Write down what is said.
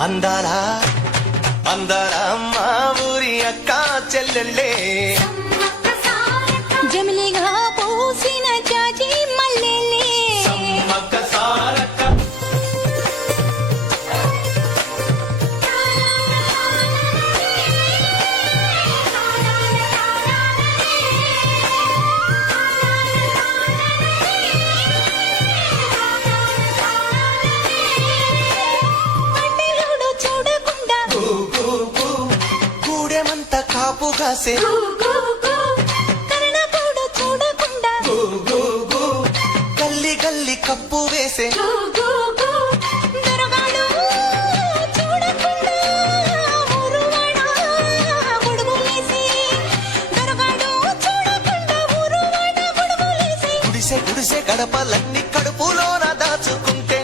అందాల అందాల మా ఊరి అక్క చెల్లెళ్ళే జమిలిగా పూసిన జాజి మల్లెలే సమ్మక్క సారక్క పంటలోడు చూడకుండా గూడెమంత కాపు కాసే కరణపోడు చూడకుండా గల్లి గల్లి కప్పు వేసే దొరగాడు చూడకుండా ఊరువాడా గొడుగులేసి దొరగాడు చూడకుండా ఊరువాడా గొడుగులేసి గుడిసె గుడిసె గడపలన్నీ కడుపులోన దాచుకుంటే